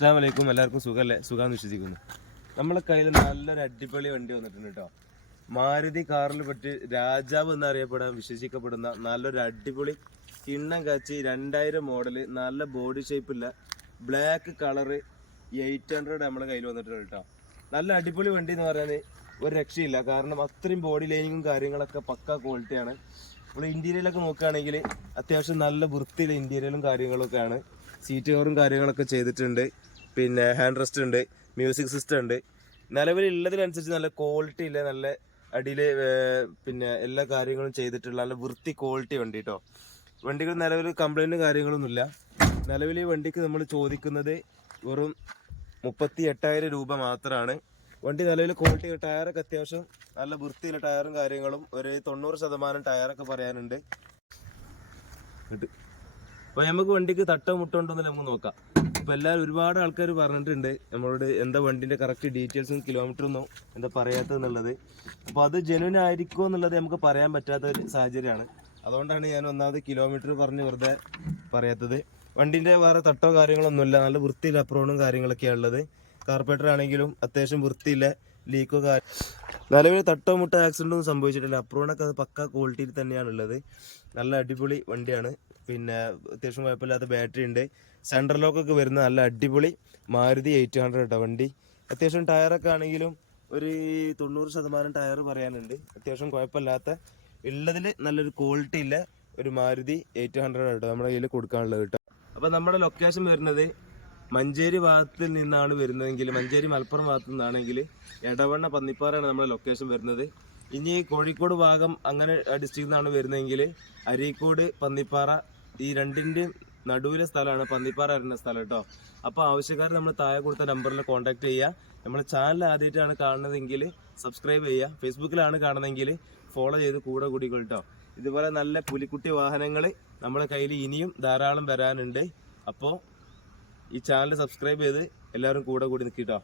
അസ്സലാമു അലൈക്കും. എല്ലാവർക്കും സുഖമല്ലേ? സുഖാന്ന് വിശ്വസിക്കുന്നു. നമ്മളെ കയ്യിൽ നല്ലൊരു അടിപൊളി വണ്ടി വന്നിട്ടുണ്ട് കേട്ടോ. മാരുതി കാറിൽ പറ്റി രാജാവ് എന്നറിയപ്പെടാൻ വിശ്വസിക്കപ്പെടുന്ന നല്ലൊരു അടിപൊളി കിണ്ണം കാച്ചി 2000 മോഡല്, നല്ല ബോഡി ഷേപ്പില്ല ബ്ലാക്ക് കളറ് 800 നമ്മളെ കയ്യിൽ വന്നിട്ടുണ്ട് കേട്ടോ. നല്ല അടിപൊളി വണ്ടി എന്ന് പറയാൻ ഒരു രക്ഷയില്ല. കാരണം അത്രയും ബോഡി ലൈനിങ്ങും കാര്യങ്ങളൊക്കെ പക്ക ക്വാളിറ്റിയാണ്. നമ്മൾ ഇന്റീരിയലൊക്കെ നോക്കുകയാണെങ്കിൽ അത്യാവശ്യം നല്ല വൃത്തിയിലെ ഇന്റീരിയലും കാര്യങ്ങളൊക്കെയാണ്. സീറ്റ് കവറും കാര്യങ്ങളൊക്കെ ചെയ്തിട്ടുണ്ട്. പിന്നെ ഹാൻഡ് റെസ്റ്റ് ഉണ്ട്, മ്യൂസിക് സിസ്റ്റം ഉണ്ട്. നിലവിലുള്ളതിനനുസരിച്ച് നല്ല ക്വാളിറ്റി ഇല്ല, നല്ല അടിയിൽ പിന്നെ എല്ലാ കാര്യങ്ങളും ചെയ്തിട്ടുള്ള നല്ല വൃത്തി ക്വാളിറ്റി വണ്ടി കേട്ടോ. വണ്ടികൾ നിലവിൽ കംപ്ലൈൻറ്റ് കാര്യങ്ങളൊന്നുമില്ല. നിലവിൽ ഈ വണ്ടിക്ക് നമ്മൾ ചോദിക്കുന്നത് വെറും 38,000 രൂപ മാത്രമാണ്. വണ്ടി നിലവിൽ ക്വാളിറ്റി ടയറൊക്കെ അത്യാവശ്യം നല്ല വൃത്തിയുള്ള ടയറും കാര്യങ്ങളും, ഒരു 90% ടയറൊക്കെ പറയാനുണ്ട്. അപ്പോൾ നമുക്ക് വണ്ടിക്ക് തട്ടോ മുട്ടോ ഉണ്ടോന്ന് നമുക്ക് നോക്കാം. അപ്പോൾ എല്ലാവരും ഒരുപാട് ആൾക്കാർ പറഞ്ഞിട്ടുണ്ട് നമ്മളോട് എന്താ വണ്ടിൻ്റെ കറക്റ്റ് ഡീറ്റെയിൽസും കിലോമീറ്ററൊന്നും എന്താ പറയാത്തതെന്നുള്ളത്. അപ്പോൾ അത് ജെന്യൂൻ ആയിരിക്കുമോ എന്നുള്ളത് നമുക്ക് പറയാൻ പറ്റാത്ത ഒരു സാഹചര്യമാണ്. അതുകൊണ്ടാണ് ഞാൻ ഒന്നാമത് കിലോമീറ്റർ പറഞ്ഞ് വെറുതെ പറയാത്തത്. വണ്ടിൻ്റെ വേറെ തട്ടോ കാര്യങ്ങളൊന്നുമില്ല, നല്ല വൃത്തിയില്ല അപ്രോണും കാര്യങ്ങളൊക്കെയാണ് ഉള്ളത്. കാർപ്പറേറ്റർ ആണെങ്കിലും അത്യാവശ്യം വൃത്തിയില്ല, ലീക്കോ നിലവിൽ തട്ടോ മുട്ടോ ആക്സിഡൻ്റ് ഒന്നും സംഭവിച്ചിട്ടില്ല. അപ്രോണൊക്കെ അത് പക്ക ക്വാളിറ്റിയിൽ തന്നെയാണുള്ളത്. നല്ല അടിപൊളി വണ്ടിയാണ്. പിന്നെ അത്യാവശ്യം കുഴപ്പമില്ലാത്ത ബാറ്ററി ഉണ്ട്. സെൻട്രൽ ലോക്കൊക്കെ വരുന്ന നല്ല അടിപൊളി മാരുതി 800 കേട്ടോ വണ്ടി. അത്യാവശ്യം ടയറൊക്കെ ആണെങ്കിലും ഒരു 90% ടയർ പറയാനുണ്ട്. അത്യാവശ്യം കുഴപ്പമില്ലാത്ത ഉള്ളതിൽ നല്ലൊരു ക്വാളിറ്റി ഇല്ല ഒരു മാരുതി 800 കേട്ടോ നമ്മുടെ കയ്യിൽ കൊടുക്കാനുള്ളത് കേട്ടോ. അപ്പോൾ നമ്മുടെ ലൊക്കേഷൻ വരുന്നത് മഞ്ചേരി ഭാഗത്തിൽ നിന്നാണ് വരുന്നതെങ്കിൽ, മഞ്ചേരി മലപ്പുറം ഭാഗത്തു നിന്നാണെങ്കിൽ എടവണ്ണ പന്നിപ്പാറയാണ് നമ്മുടെ ലൊക്കേഷൻ വരുന്നത്. ഇനി കോഴിക്കോട് ഭാഗം അങ്ങനെ ഡിസ്ട്രിക്റ്റിൽ നിന്നാണ് വരുന്നതെങ്കിൽ അരീക്കോട് പന്നിപ്പാറ ഈ രണ്ടിൻ്റെയും നടുവിലെ സ്ഥലമാണ് പന്നിപ്പാറ വരുന്ന സ്ഥലം കേട്ടോ. അപ്പോൾ ആവശ്യക്കാർ നമ്മൾ താഴെ കൊടുത്ത നമ്പറിൽ കോൺടാക്ട് ചെയ്യുക. നമ്മുടെ ചാനൽ ആദ്യമായിട്ടാണ് കാണുന്നതെങ്കിൽ സബ്സ്ക്രൈബ് ചെയ്യുക. ഫേസ്ബുക്കിലാണ് കാണുന്നതെങ്കിൽ ഫോളോ ചെയ്ത് കൂടെ കൂടിക്കൊള്ളു കേട്ടോ. ഇതുപോലെ നല്ല പുലിക്കുട്ടി വാഹനങ്ങൾ നമ്മുടെ കയ്യിൽ ഇനിയും ധാരാളം വരാനുണ്ട്. അപ്പോൾ ഈ ചാനൽ സബ്സ്ക്രൈബ് ചെയ്ത് എല്ലാവരും കൂടെ കൂടി നിൽക്കിട്ടോ.